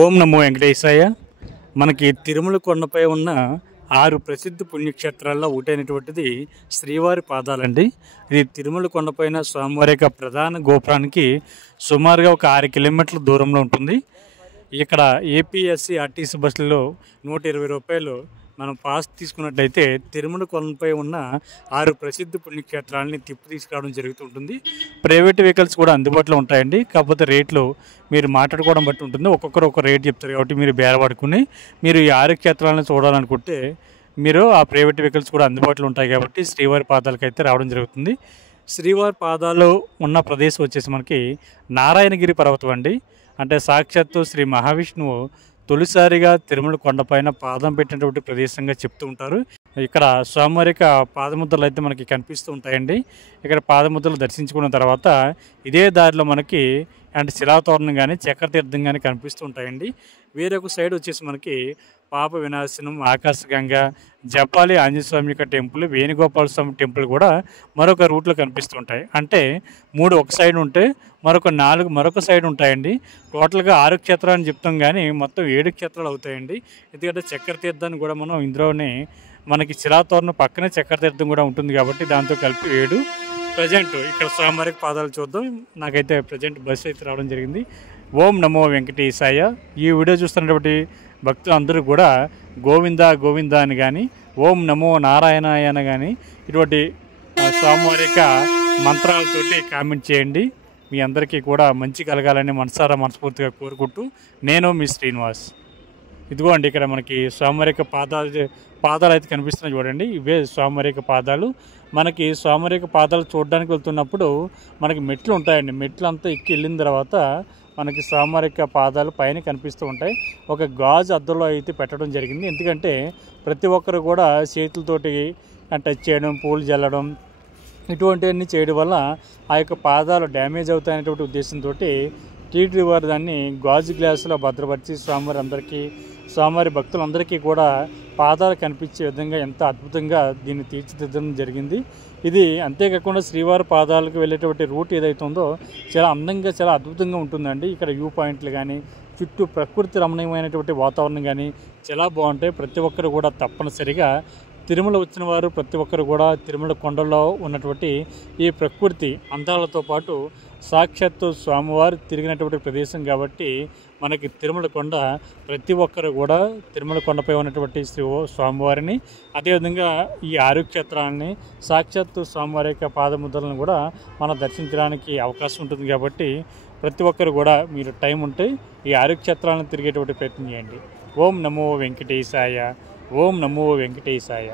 ఓం నమో వెంకటేశాయ. మనకి తిరుమల కొండపై ఉన్న 6 ప్రసిద్ధ పుణ్యక్షేత్రాల్లో ఒకటైనటువంటిది శ్రీవారి పాదాలండి. ఇది తిరుమల కొండపైన స్వామివారి యొక్క ప్రధాన గోపురానికి సుమారుగా ఒక 6 కిలోమీటర్ల దూరంలో ఉంటుంది. ఇక్కడ ఏపీఎస్సీ ఆర్టీసీ బస్సులలో ₹120 మనం పాస్ తీసుకున్నట్లయితే తిరుమల కొండపై ఉన్న 6 ప్రసిద్ధ పుణ్యక్షేత్రాలని తిప్పి తీసుకురావడం జరుగుతుంటుంది. ప్రైవేట్ వెహికల్స్ కూడా అందుబాటులో ఉంటాయండి. కాకపోతే రేట్లు మీరు మాట్లాడుకోవడం బట్టి ఉంటుంది. ఒక్కొక్కరు ఒక రేట్ చెప్తారు కాబట్టి మీరు బేరపడుకుని మీరు ఈ 6 క్షేత్రాలను చూడాలనుకుంటే మీరు ఆ ప్రైవేట్ వెహికల్స్ కూడా అందుబాటులో ఉంటాయి కాబట్టి శ్రీవారి పాదాలకు అయితే రావడం జరుగుతుంది. శ్రీవారి పాదాలు ఉన్న ప్రదేశం వచ్చేసి మనకి నారాయణగిరి పర్వతం అండి. అంటే సాక్షాత్తు శ్రీ మహావిష్ణువు తొలిసారిగా తిరుమల కొండపైన పాదం పెట్టినటువంటి ప్రదేశంగా చెప్తూ ఉంటారు. ఇక్కడ స్వామివారి యొక్క పాదముద్రలు అయితే మనకి కనిపిస్తూ ఉంటాయండి. ఇక్కడ పాదముద్రలు దర్శించుకున్న తర్వాత ఇదే దారిలో మనకి అంటే శిలాతోరణం కానీ చక్రతీర్థం కానీ కనిపిస్తూ ఉంటాయండి. వేరొక సైడ్ వచ్చేసి మనకి పాప వినాశనం, ఆకాశగంగ, జపాలి ఆంజనేయ స్వామి యొక్క టెంపుల్, వేణుగోపాల స్వామి టెంపుల్ కూడా మరొక రూట్లో కనిపిస్తూ ఉంటాయి. అంటే 3 ఒక సైడ్ ఉంటే మరొక 4 మరొక సైడ్ ఉంటాయండి. టోటల్గా 6 క్షేత్రాలు అని చెప్తాం కానీ మొత్తం 7 క్షేత్రాలు అవుతాయండి. ఎందుకంటే చక్రతీర్థాన్ని కూడా మనం ఇందులోనే మనకి శిలాతోరణం పక్కనే చక్రతీర్థం కూడా ఉంటుంది కాబట్టి దాంతో కలిపి 7. ప్రజెంట్ ఇక్కడ స్వామివారికి పాదాలు చూద్దాం. నాకైతే ప్రజెంట్ బస్సు అయితే రావడం జరిగింది. ఓం నమో వెంకటేశాయ. ఈ వీడియో చూస్తున్నటువంటి భక్తులు అందరూ కూడా గోవింద గోవింద అని కానీ ఓం నమో నారాయణాయ అని కానీ ఇటువంటి స్వామివారి యొక్క మంత్రాలతోటి కామెంట్ చేయండి. మీ అందరికీ కూడా మంచి కలగాలని మనస్ఫూర్తిగా కోరుకుంటూ నేను మీ శ్రీనివాస్. ఇదిగో అండి ఇక్కడ మనకి స్వామివారి యొక్క పాదాలు అయితే కనిపిస్తున్నాయి చూడండి. ఇవే స్వామివారి యొక్క పాదాలు. మనకి స్వామివారి యొక్క పాదాలు చూడడానికి వెళ్తున్నప్పుడు మనకి మెట్లు ఉంటాయండి. మెట్లు అంతా ఎక్కి వెళ్ళిన తర్వాత మనకి స్వామివారి యొక్క పాదాలు పైన కనిపిస్తూ ఉంటాయి. ఒక గాజు అద్దంలో అయితే పెట్టడం జరిగింది. ఎందుకంటే ప్రతి ఒక్కరు కూడా చేతులతోటి టచ్ చేయడం, పూలు జల్లడం ఇటువంటివన్నీ చేయడం వల్ల ఆ యొక్క పాదాలు డ్యామేజ్ అవుతాయనేటువంటి ఉద్దేశంతో టీటీ వారు దాన్ని గాజు గ్లాసులో భద్రపరిచి స్వామివారి భక్తులందరికీ కూడా పాదాలు కనిపించే విధంగా ఎంత అద్భుతంగా దీన్ని తీర్చిదిద్దడం జరిగింది. ఇది అంతేకాకుండా శ్రీవారి పాదాలకు వెళ్ళేటువంటి రూట్ ఏదైతే ఉందో చాలా అందంగా చాలా అద్భుతంగా ఉంటుందండి. ఇక్కడ వ్యూ పాయింట్లు కానీ చుట్టూ ప్రకృతి రమణీయమైనటువంటి వాతావరణం కానీ చాలా బాగుంటాయి. ప్రతి ఒక్కరు కూడా తప్పనిసరిగా తిరుమల వచ్చిన వారు ప్రతి ఒక్కరు కూడా తిరుమల కొండల్లో ఉన్నటువంటి ఈ ప్రకృతి అందాలతో పాటు సాక్షాత్తు స్వామివారు తిరిగినటువంటి ప్రదేశం కాబట్టి మనకి తిరుమల కొండ ప్రతి ఒక్కరు కూడా తిరుమల కొండపై ఉన్నటువంటి స్వామివారిని అదేవిధంగా ఈ 6 క్షేత్రాలని సాక్షాత్తు స్వామివారి యొక్క పాదముద్రలను కూడా మనం దర్శించడానికి అవకాశం ఉంటుంది కాబట్టి ప్రతి ఒక్కరు కూడా మీరు టైం ఉంటే ఈ 6 క్షేత్రాలను తిరిగేటువంటి ప్రయత్నం చేయండి. ఓం నమో వెంకటేశాయ. ఓం నమో వెంకటేశాయ.